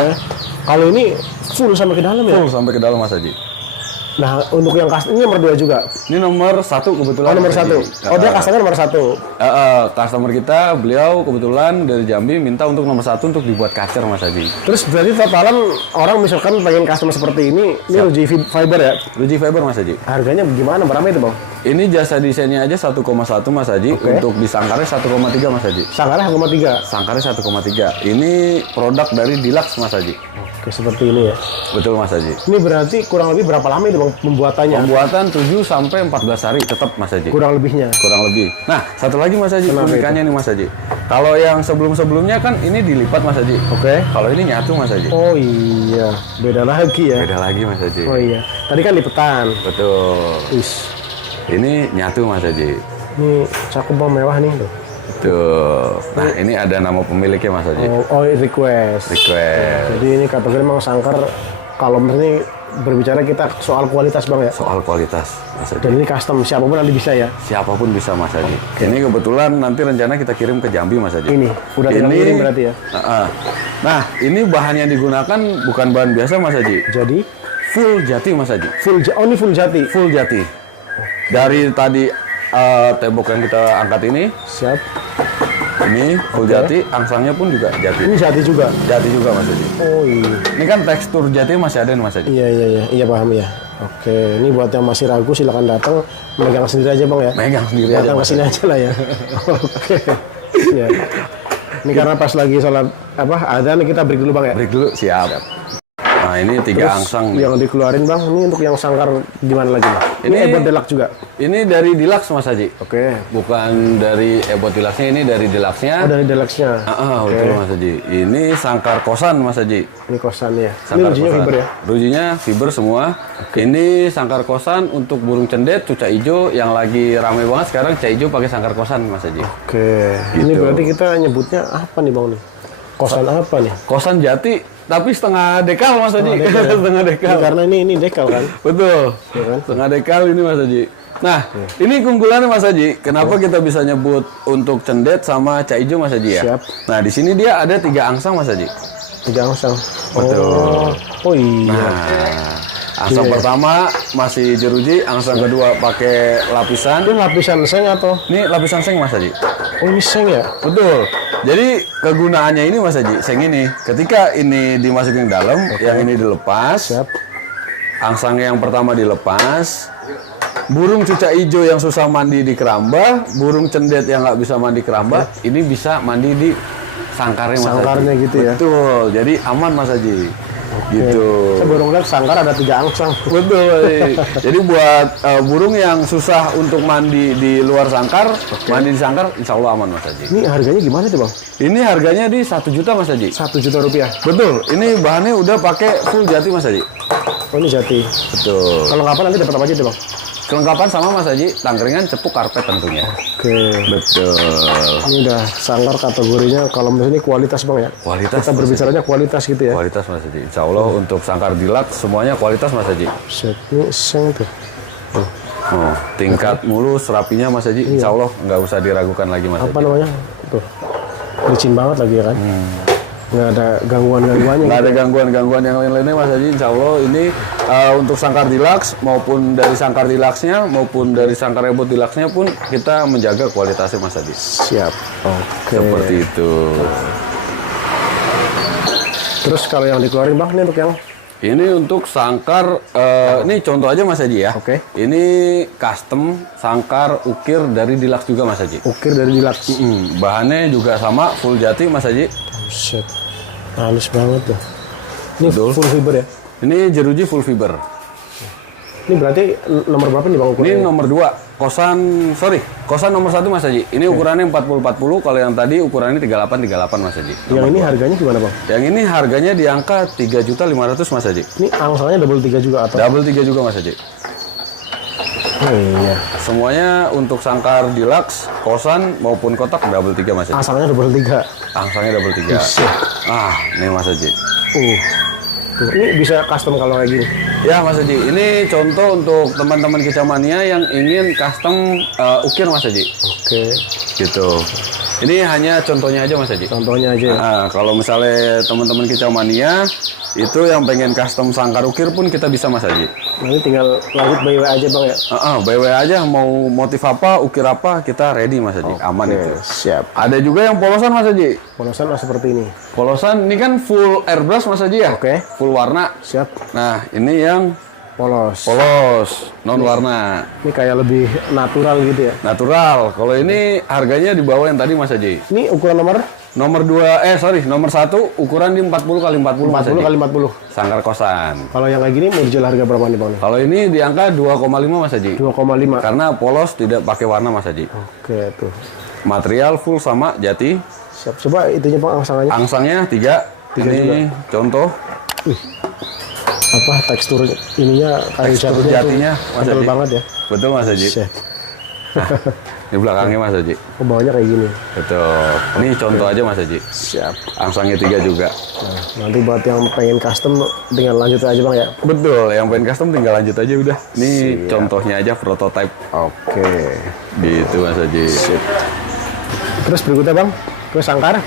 Kalau ini full sampai ke dalam ya. Full sampai ke dalam Mas Haji. Nah, untuk yang custom ini nomor 2 juga. Ini nomor 1 kebetulan. Oh, nomor 1. Oh, dia customnya nomor 1. Customer kita, beliau kebetulan dari Jambi minta untuk nomor 1 untuk dibuat kacer, Mas Haji. Terus berarti totalan orang misalkan pengen custom seperti ini Ruji Fiber ya? Ruji Fiber, Mas Haji. Harganya gimana? Berapa itu, Bang? Ini jasa desainnya aja 1,1, Mas Haji. Untuk di sangkarnya 1,3, Mas Haji. Sangkarnya 1,3. Sangkarnya 1,3. Ini produk dari Deluxe, Mas Haji. Oke, seperti ini ya. Betul, Mas Haji. Ini berarti kurang lebih berapa lama itu, Bang, pembuatannya? Pembuatan 7 sampai 14 hari tetap, Mas Haji. Kurang lebihnya. Kurang lebih. Nah, satu lagi, Mas Haji, unikannya nih, Mas Haji. Kalau yang sebelum-sebelumnya kan ini dilipat, Mas Haji. Oke. Kalau ini nyatu, Mas Haji. Oh iya, beda lagi ya. Beda lagi, Mas Haji. Oh iya. Tadi kan lipetan. Betul. Wis. Ini nyatu, Mas Haji. Ini cakep, Bang, mewah nih tuh. Tuh. Nah, ini ada nama pemiliknya, Mas Haji. Oh, request. Request. Jadi ini kategori memang sangkar kalau ini berbicara kita soal kualitas, Bang ya. Soal kualitas, Mas Haji. Dan ini custom, siapapun nanti bisa ya. Siapapun bisa, Mas Haji. Ini kebetulan nanti rencana kita kirim ke Jambi, Mas Haji. Ini udah tinggal kirim berarti ya. Nah, ini bahan yang digunakan bukan bahan biasa, Mas Haji. Jadi Full jati, Mas Haji. oh ini full jati. Full jati. Dari tadi tembok yang kita angkat ini, Siap. ini full jati, angsangnya pun juga jati. Ini jati juga. Jati juga, Mas Haji. Oh iya. Ini kan tekstur jati masih ada nih, Mas Haji. Iya paham ya. Oke, ini buat yang masih ragu silakan datang megang sendiri aja, Bang ya. Megang sendiri aja, Datang ke Mas sini aja lah ya. Oke. Ya. Ini karena pas lagi sholat adzan kita break dulu, Bang ya. Break dulu, siap. Nah, ini 3 angsang nih. Yang dikeluarin, Bang, ini untuk yang sangkar gimana lagi, Bang? Ini Ebot Deluxe juga. Ini dari Deluxe, Mas Haji. Oke. Bukan dari Ebot Deluxe-nya, ini dari Deluxe-nya. Oh, dari Deluxe-nya. Betul, Mas Haji. Ini sangkar kosan, Mas Haji. Ini kosan ya. Sangkar ini rujinya kosan. fiber ya. Rujinya fiber semua. Ini sangkar kosan untuk burung cendet, cuca hijau yang lagi ramai banget sekarang. Cuca hijau pakai sangkar kosan, Mas Haji. Oke. Ini Gitu. berarti kita nyebutnya apa nih, Bang nih? Kosan apa nih? Kosan jati, tapi setengah dekal, Mas Haji. Setengah dekal. Ini karena ini dekal kan? Betul. Ya kan? Setengah dekal ini, Mas Haji. Nah, ini keunggulannya, Mas Haji. Kenapa kita bisa nyebut untuk cendet sama ca hijau, Mas Haji ya? Siap. Nah, di sini dia ada 3 angsang, Mas Haji. 3 angsang. Betul. Oh iya. Nah, angsang pertama masih jeruji, angsang kedua pakai lapisan. Ini lapisan seng atau? Ini lapisan seng, Mas Haji. Oh ini seng ya? Betul. Jadi kegunaannya ini, Mas Haji, seng ini. Ketika ini dimasukin ke dalam, yang ini dilepas. Siap. Angsang yang pertama dilepas. Burung cuca hijau yang susah mandi di keramba, burung cendet yang nggak bisa mandi keramba, ini bisa mandi di sangkarnya, Mas Haji. Sangkarnya gitu ya? Betul. Jadi aman, Mas Haji. Gitu. Saya baru ngeliat sangkar ada 3 angsang. Betul. Jadi buat burung yang susah untuk mandi di luar sangkar, mandi di sangkar, insya Allah aman, Mas Haji. Ini harganya gimana sih, Bang? Ini harganya di 1 juta, Mas Haji. 1 juta rupiah. Betul. Ini bahannya udah pakai full jati, Mas Haji. Oh ini jati. Betul. Kalau kapan nanti dapat apa aja tuh, Bang? Kelengkapan sama, Mas Haji, tangkringan, cepuk, karpet tentunya. Oke. Betul. Ini udah sangkar kategorinya kalau misalnya ini kualitas, Bang ya. Kualitas. Kita berbicaranya kualitas gitu ya. Kualitas, Mas Haji. Insya Allah untuk sangkar Deluxe semuanya kualitas, Mas Haji. Set ini seng tuh. Oh, tingkat mulus, rapinya, Mas Haji. Insya Allah nggak usah diragukan lagi, Mas Haji. Apa namanya? Tuh. Licin banget lagi ya kan. Nggak ada gangguan-gangguannya. Nggak ada gangguan-gangguan yang lain-lainnya, Mas Haji. Insya Allah ini untuk sangkar Deluxe maupun dari sangkar Deluxe-nya maupun dari sangkar Ebot Deluxe-nya pun kita menjaga kualitasnya, Mas Haji. Siap. Oke. Seperti itu. Terus kalau yang dikeluarin, Bang, ini untuk yang Ini untuk sangkar, ini contoh aja, Mas Haji ya. Oke. Ini custom sangkar ukir dari Deluxe juga, Mas Haji. ukir dari Deluxe. Bahannya juga sama, full jati, Mas Haji. Set. Halus banget tuh. Ini Betul. full fiber ya. Ini jeruji full fiber. Ini berarti nomor berapa nih, Bang, ukurannya? Ini nomor 2, kosan nomor 1, Mas Haji. Ini ukurannya 40-40, kalau yang tadi ukurannya 38-38, Mas Haji. Yang ini harganya gimana, Bang? Yang ini harganya di angka 3.500.000, Mas Haji. Ini angsanya double 3 juga atau? Double 3 juga, Mas Haji. Oh iya. Semuanya untuk sangkar Deluxe, kosan maupun kotak double 3, Mas Haji. Angsanya double 3. Angsangnya double 3. Nih, Mas Haji. Tuh, ini bisa custom kalau kayak gini. Ya, Mas Haji, ini contoh untuk teman-teman kicauania yang ingin custom ukir, Mas Haji. Oke. Gitu. Ini hanya contohnya aja, Mas Haji. Contohnya aja ya. Nah, kalau misalnya teman-teman kicauania Itu yang pengen custom sangkar ukir pun kita bisa Mas Haji. Nah, ini tinggal lanjut BW aja Bang ya. BW aja, mau motif apa, ukir apa, kita ready Mas Haji. Aman itu. Siap. Ada juga yang polosan Mas Haji. Polosan seperti ini. Polosan ini kan full airbrush Mas Haji ya. Oke. Full warna. Siap. Nah, ini yang Polos. non warna. Ini kayak lebih natural gitu ya. Natural. Kalau ini harganya di bawah yang tadi Mas Haji. Ini ukuran nomor Nomor 1 ukuran di 40 kali 40 Mas 40 Haji. kali 40. Sangkar kosan. Kalau yang kayak gini mau dijual harga berapa nih Bang? Kalau ini di angka 2,5 Mas Haji. 2,5. Karena polos tidak pakai warna Mas Haji. Oke tuh. Material full sama jati. Siap. Coba itunya Bang angsangannya. Angsangnya 3. Tiga Ini juga. contoh Apa tekstur ininya kayu tekstur jatinya Mas tebal Haji. banget ya. Betul Mas Haji. Siap. Di belakangnya Mas Haji. Oh, bawahnya kayak gini. Betul. Ini contoh aja Mas Haji. Siap. Angsangnya 3 juga. Nah, nanti buat yang pengen custom tinggal lanjut aja Bang ya. Betul. Yang pengen custom tinggal lanjut aja udah. Ini contohnya aja prototype. Oke. Gitu Mas Haji. Terus berikutnya Bang, ke sangkar.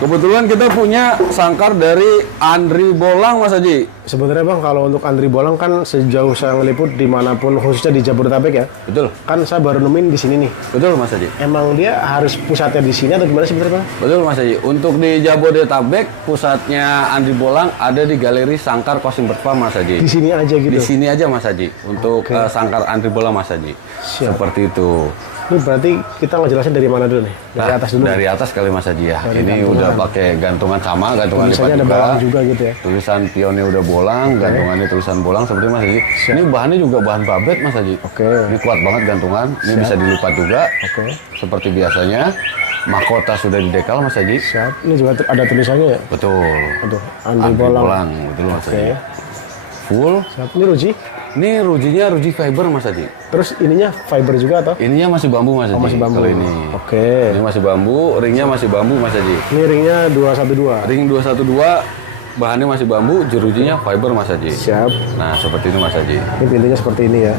Kebetulan kita punya sangkar dari Andri Bolang Mas Haji. Sebenarnya Bang, kalau untuk Andri Bolang kan sejauh saya ngeliput dimanapun, khususnya di Jabodetabek ya. Betul. Kan saya baru nemuin di sini nih. Betul Mas Haji. Emang dia harus pusatnya di sini atau gimana sih sebenarnya Bang? Betul Mas Haji. Untuk di Jabodetabek, pusatnya Andri Bolang ada di Galeri Sangkar Kosim Farm Mas Haji. Di sini aja gitu. Di sini aja Mas Haji. Untuk sangkar Andri Bolang Mas Haji. Siap. Seperti itu. Ini berarti kita ngejelasin dari mana dulu nih? Dari atas dulu. Dari atas kali Mas Haji ya. Dari Ini gantungan. udah pakai gantungan sama, gantungan lipat Tulisannya ada juga. bolang juga gitu ya. Tulisan pionnya udah bolang, gantungannya tulisan bolang seperti Mas Haji. Ini bahannya juga bahan babet Mas Haji. Oke. Ini kuat banget gantungan. Ini bisa dilipat juga. Oke. Seperti biasanya. Mahkota sudah didekal Mas Haji. Siap. Ini juga ada tulisannya ya? Betul. Aduh, Andri Bolang. Betul Mas Oke. Haji. Full. Siap. Ini ruji. Ini rujinya ruji fiber Mas Haji. Terus ininya fiber juga atau? Ininya masih bambu Mas Haji. Masih bambu. Kalau ini. Oke. Ini masih bambu, ringnya masih bambu Mas Haji. Ini ringnya 212. Ring 212, bahannya masih bambu, jerujinya fiber Mas Haji. Siap. Nah, seperti itu Mas Haji. Ini pintunya seperti ini ya.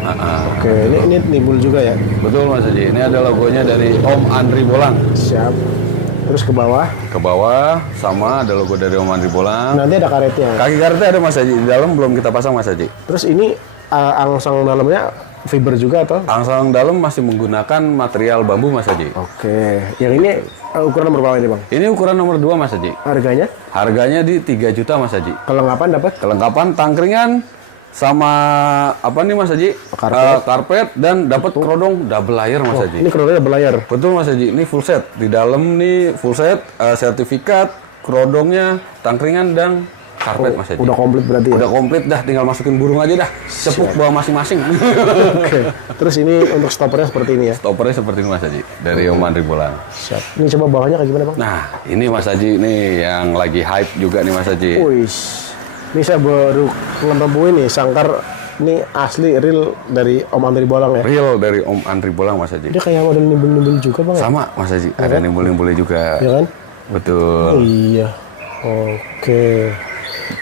Oke. Ini nimbul juga ya. Betul Mas Haji. Ini ada logonya dari Om Andri Bolang. Siap. Terus ke bawah. Ke bawah sama ada logo dari Om Andri Bolang. Nanti ada karetnya. Kaki karetnya ada Mas Haji. Di dalam belum kita pasang Mas Haji. Terus ini angsang dalamnya fiber juga atau? Angsang dalam masih menggunakan material bambu Mas Haji. Oke. Yang ini ukuran nomor berapa ini Bang? Ini ukuran nomor 2 Mas Haji. Harganya? Harganya di 3 juta Mas Haji. Kelengkapan dapat? Kelengkapan tangkringan sama apa nih Mas Haji? Karpet dan dapat kerodong double layer Mas Haji. Ini kerodongnya berlayar. Betul Mas Haji. Ini full set. Di dalam nih full set, sertifikat, kerodongnya, tangkringan dan karpet Mas Haji. Udah komplit berarti ya? Udah komplit dah, tinggal masukin burung aja dah. Cepuk bawa masing-masing. Oke. Terus ini untuk stoppernya seperti ini ya? Stoppernya seperti ini Mas Haji. Dari Om Andri Bolang. Siap. Ini coba bawahnya kayak gimana Bang? Nah, ini Mas Haji nih yang lagi hype juga nih Mas Haji. Wih. Ini saya baru nemuin nih sangkar ini asli real dari Om Andri Bolang ya. Real dari Om Andri Bolang Mas Haji. Dia kayak model nimbul-nimbul juga Bang ya? Sama Mas Haji, ada nimbul-nimbulnya juga. Iya kan? Betul. Iya. Oke.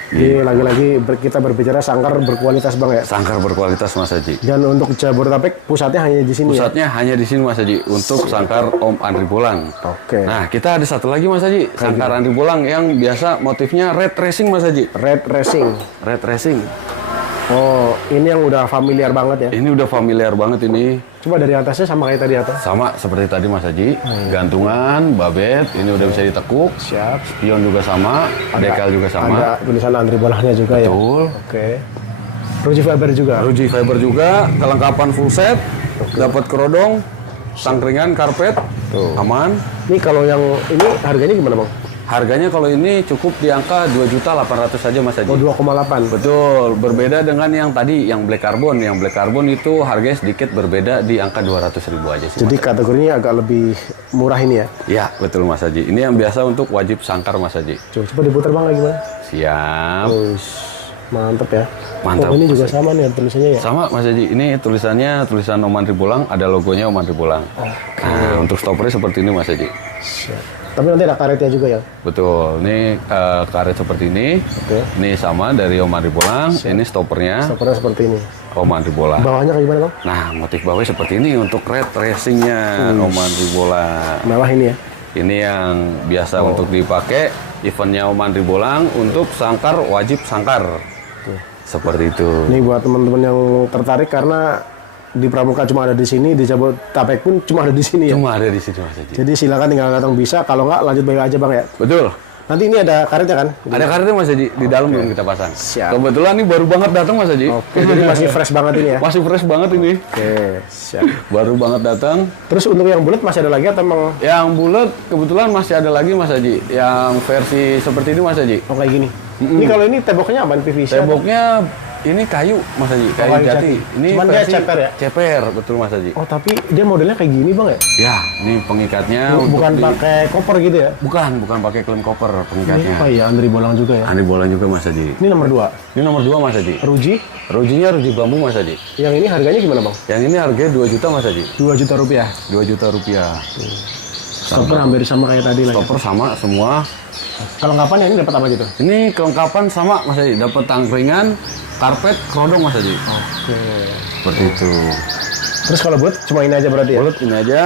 Ini lagi-lagi kita berbicara sangkar berkualitas Bang ya. Sangkar berkualitas Mas Haji. Dan untuk Jabodetabek pusatnya hanya di sini ya. Pusatnya hanya di sini Mas Haji untuk sangkar Om Andri Bolang. Oke. Nah, kita ada satu lagi Mas Haji, sangkar Andri Bolang yang biasa motifnya red racing Mas Haji. Red Racing. Red racing. Oh, ini yang udah familiar banget ya. Ini udah familiar banget ini. Coba dari atasnya sama kayak tadi atas. Sama seperti tadi Mas Haji. Gantungan, babet, ini udah bisa ditekuk. Siap. Spion juga sama, dekal juga sama. Ada tulisan Andri Bolangnya juga ya. Betul. Oke. Ruji fiber juga. Ruji fiber juga, kelengkapan full set, dapat kerodong, tangkringan, karpet, aman. Ini kalau yang ini harganya gimana Bang? Harganya kalau ini cukup di angka 2.800.000 saja Mas Haji. Oh 2,8. Betul, berbeda dengan yang tadi, yang black carbon. Yang black carbon itu harganya sedikit berbeda di angka 200.000 aja sih. Jadi kategorinya agak lebih murah ini ya. Ya, betul Mas Haji. Ini yang biasa untuk wajib sangkar Mas Haji. Coba diputar Bang lagi gimana? Siap. Mantep ya. Mantap. Oh, ini juga sama nih tulisannya ya. Sama Mas Haji. Ini tulisannya tulisan Om Andri Bolang, ada logonya Om Andri Bolang. Nah, untuk stoppernya seperti ini Mas Haji. Siap. Tapi nanti ada karetnya juga ya. Betul. Ini karet seperti ini. Oke. Ini sama dari Om Andri Bolang. Ini stoppernya Stoppernya seperti ini. Om Andri Bolang. Bawahnya kayak gimana Bang? Nah, motif bawahnya seperti ini untuk red racingnya Om Andri Bolang. Bawah ini ya. Ini yang biasa untuk dipakai eventnya Om Andri Bolang untuk sangkar wajib sangkar. Seperti itu. Ini buat teman-teman yang tertarik karena di Pramuka cuma ada di sini, di Jabodetabek pun cuma ada di sini ya. Cuma ada di sini Mas Haji. Jadi silakan tinggal datang bisa, kalau nggak lanjut bayar aja Bang ya. Betul. Nanti ini ada karetnya kan? Ada karetnya Mas Haji, di dalam belum kita pasang. Siap. Kebetulan ini baru banget datang Mas Haji. Oke, jadi masih fresh banget ini ya. Masih fresh banget ini. Oke, siap. Baru banget datang. Terus untuk yang bulat masih ada lagi atau emang Yang bulat kebetulan masih ada lagi Mas Haji. Yang versi seperti ini Mas Haji. oh kayak gini? Ini kalau ini temboknya apaan PVC? Temboknya ini kayu Mas Haji, kayu kayu jati. jati. Ini Cuman dia versi ceper ya? Ceper, betul Mas Haji. Oh tapi dia modelnya kayak gini Bang ya? Ya, ini pengikatnya untuk Bukan pakai koper gitu ya? bukan pakai klem koper Ini pengikatnya. apa ya? Andri Bolang juga ya? Andri Bolang juga Mas Haji. Ini nomor 2. Ini nomor 2 Mas Haji. Ruji, Rujinya ruji bambu Mas Haji. yang ini harganya gimana Bang? Yang ini harganya 2 juta Mas Haji. 2 juta rupiah. 2 juta rupiah. Stopper hampir sama kayak tadi lah. Ya. Stopper sama semua. Kelengkapan yang ini dapat apa gitu? Ini kelengkapan sama Mas Haji, dapat tangkringan, karpet, kerodong Mas Haji. Oke. Seperti itu. Terus kalau buat cuma ini aja berarti ya? Bulat ini aja.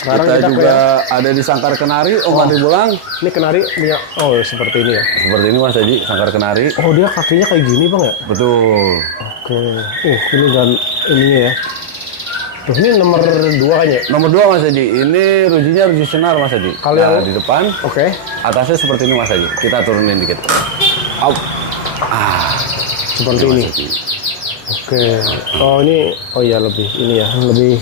Sekarang kita kita juga ada di sangkar kenari Om Andri Bolang. Ini kenari punya, oh seperti ini ya? Seperti ini Mas Haji, sangkar kenari. Oh dia kakinya kayak gini Bang ya? Betul. Oke. Ini dan ininya ya. Tuh ini nomor 2 kan ya? Nomor 2 Mas Haji, ini rujinya ruji senar Mas Haji. Kalau Nah, yang- di depan, Oke. atasnya seperti ini Mas Haji. Kita turunin dikit. Au. Seperti ini. Mas Haji. Oke. Oh ini, oh iya lebih ini ya, lebih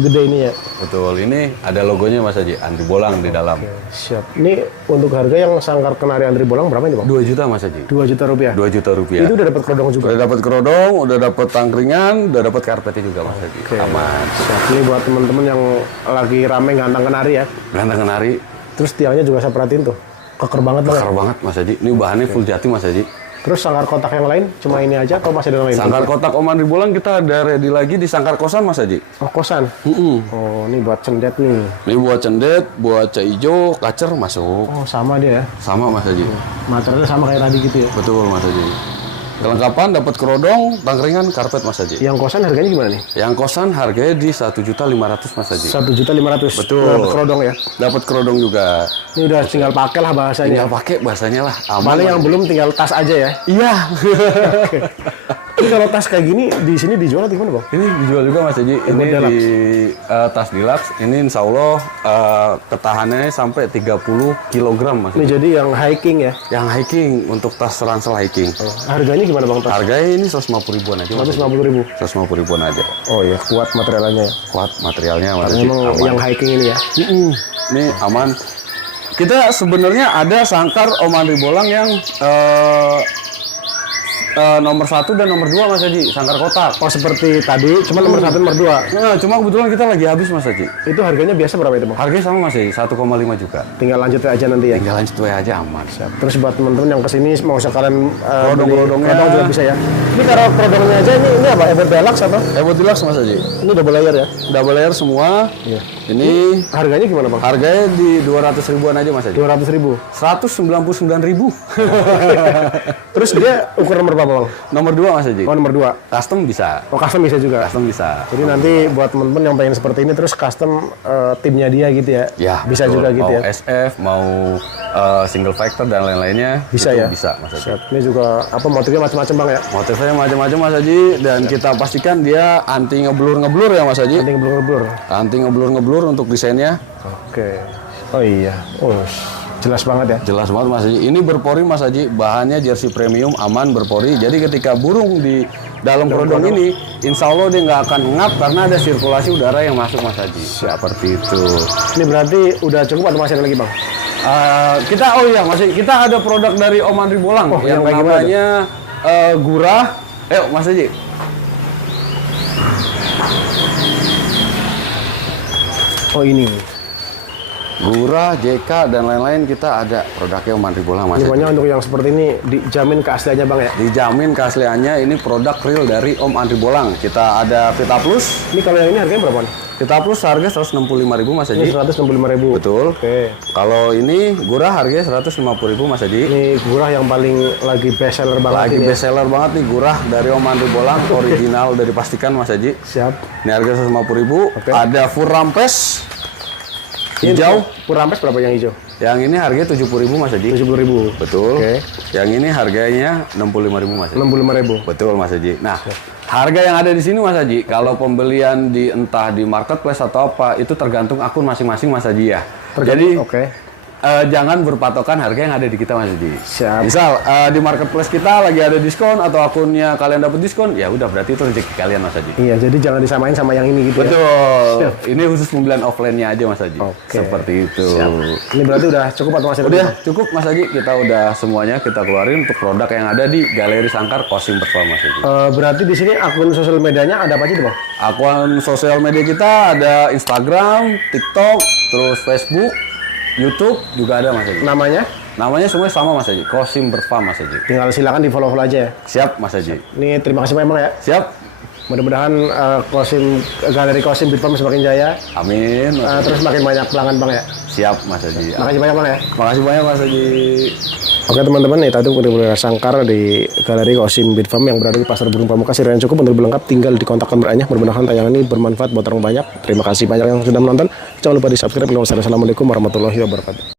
gede ini ya. Betul, ini ada logonya Mas Haji, Andri Bolang di dalam. Siap. Ini untuk harga yang sangkar kenari Andri Bolang berapa ini Bang? 2 juta Mas Haji. 2 juta rupiah. 2 juta rupiah. Itu udah dapat kerodong juga. Udah dapat kerodong, udah dapat tangkringan, udah dapat karpetnya juga Mas Haji. Oke. Aman. Siap. Ini buat teman-teman yang lagi rame gantang kenari ya. Gantang kenari, Terus tiangnya juga saya perhatiin tuh. Keker banget Bang. ya? besar banget Mas Haji. Ini bahannya full jati Mas Haji. Terus sangkar kotak yang lain cuma ini aja atau masih ada yang lain? Sangkar kotak Om Andri Bolang kita ada ready lagi di sangkar kosan Mas Haji. Oh kosan. Oh ini buat cendet nih. Ini buat cendet, buat cak hijau, kacer masuk. Oh sama dia ya. Sama Mas Haji. Materialnya sama kayak tadi gitu ya. Betul Mas Haji. Kelengkapan dapat kerodong, tangkringan, karpet Mas Haji. Yang kosan harganya gimana nih? Yang kosan harganya di 1.500.000 Mas Haji. 1.500.000. Betul. Dapat kerodong ya. Dapat kerodong juga. Ini udah tinggal pakai lah bahasanya. Tinggal pakai bahasanya lah. Aman. Paling yang belum tinggal tas aja ya. Iya. Ini kalau tas kayak gini di sini dijual atau gimana Bang? Ini dijual juga Mas Haji. Ini Deluxe. di tas deluxe. Ini insya Allah ketahanannya sampai 30 kg Mas Ini Haji. jadi yang hiking ya. Yang hiking untuk tas ransel hiking. Harganya gimana Bang tas? Harganya ini 150 ribuan aja Mas Haji. 150.000. 150 ribuan aja. Oh iya kuat materialnya. Kuat materialnya Mas Haji. Memang Aman. yang hiking ini ya. Ini aman. Kita sebenarnya ada sangkar Om Andri Bolang yang nomor 1 dan nomor 2 Mas Haji, sangkar kotak. Oh seperti tadi, cuma nomor 1 nomor 2. Nah, cuma kebetulan kita lagi habis Mas Haji. Itu harganya biasa berapa itu Bang? Harganya sama Mas Haji, 1,5 juga. Tinggal lanjut aja nanti ya. Tinggal lanjut aja aman. Terus buat teman-teman yang kesini mau sekalian Kerodong-kerodongnya. kerodong juga bisa ya. Ini kalau kerodongnya aja ini apa? Ever Deluxe atau? Evo Deluxe Mas Haji. Ini double layer ya. Double layer semua. Iya. Ini Harganya gimana Bang? harganya di 200 ribuan aja Mas Haji. 200.000. 199 ribu. Terus dia ukuran nomor berapa Bang? Nomor 2 Mas Haji. Oh nomor 2. Custom bisa. Oh custom bisa juga. Custom bisa. Jadi nanti buat teman-teman yang pengen seperti ini terus custom timnya dia gitu ya. Ya, bisa betul. juga gitu mau ya. SF, mau single factor dan lain-lainnya Bisa itu ya? Bisa Mas Haji. Siap. Ini juga apa motifnya macam-macam Bang ya. Motifnya macam-macam Mas Haji dan kita pastikan dia anti ngeblur ya Mas Haji. Nanti ngeblur-ngeblur. Anti ngeblur untuk desainnya. Oke. Oh iya. Oh jelas banget ya. Jelas banget Mas Haji. Ini berpori Mas Haji, bahannya jersey premium, aman berpori. Jadi ketika burung di dalam kerodong ini, insya Allah dia nggak akan ngap karena ada sirkulasi udara yang masuk Mas Haji. Seperti itu. Ini berarti udah cukup atau masih ada lagi Bang? Kita ada produk dari Om Andri Bolang Oh, yang yang kayak gimana namanya Gurah. Mas Haji. Oh ini. Gurah, JK dan lain-lain kita ada produknya Om Andri Bolang Mas Haji. Pokoknya untuk yang seperti ini dijamin keasliannya Bang ya. Dijamin keasliannya, ini produk real dari Om Andri Bolang. Kita ada Vita Plus. Ini kalau yang ini harganya berapa nih? Vita Plus harga 165.000 Mas Ini Haji. 165.000. Betul. Oke. Kalau ini Gurah harganya 150.000 Mas Haji. Ini Gurah yang paling lagi best seller banget Lagi ini. best seller banget nih Gurah dari Om Andri Bolang, original dari Pastikan Mas Haji. Siap. Ini harga 150.000. Oke. Ada Fur Rampes Ini hijau. Pur Rampes berapa yang hijau? Yang ini harganya 70.000 Mas Haji. 70.000. Betul. Oke. Yang ini harganya 65.000 Mas Haji. 65.000. Betul Mas Haji. Nah, harga yang ada di sini Mas Haji, kalau pembelian di entah di marketplace atau apa, itu tergantung akun masing-masing Mas Haji ya. Jadi Oke. jangan berpatokan harga yang ada di kita Mas Haji. Siap. Misal di marketplace kita lagi ada diskon atau akunnya kalian dapat diskon, ya udah berarti itu rezeki kalian Mas Haji. Iya, jadi jangan disamain sama yang ini gitu ya. Betul. Ini khusus pembelian offline-nya aja Mas Haji. Oke. Seperti itu. Siap. Ini berarti udah cukup atau masih ada? Udah cukup Mas Haji, kita udah semuanya kita keluarin untuk produk yang ada di Galeri Sangkar Kosim Performa Mas Haji. Berarti di sini akun sosial medianya ada apa aja tuh, Bang? Akun sosial media kita ada Instagram, TikTok, terus Facebook, YouTube juga ada Mas Haji. Namanya? Namanya semuanya sama Mas Haji, Kosim Performa Mas Haji. Tinggal silakan di follow aja ya. Siap Mas Haji. Ini terima kasih banyak Bang ya. Siap. Mudah-mudahan Galeri Kosim Bitfarm semakin jaya. Amin. Terus makin banyak pelanggan Bang ya. Siap Mas Haji. Makasih banyak Bang ya. Makasih banyak Mas Haji. Oke teman-teman, nih tadi udah sangkar di Galeri Kosim Bitfarm yang berada di Pasar Burung Pramuka. Sirine cukup untuk lebih lengkap tinggal di kontak nomornya. Mudah-mudahan tayangan ini bermanfaat buat orang banyak. Terima kasih banyak yang sudah menonton. Jangan lupa di subscribe. Wassalamualaikum warahmatullahi wabarakatuh.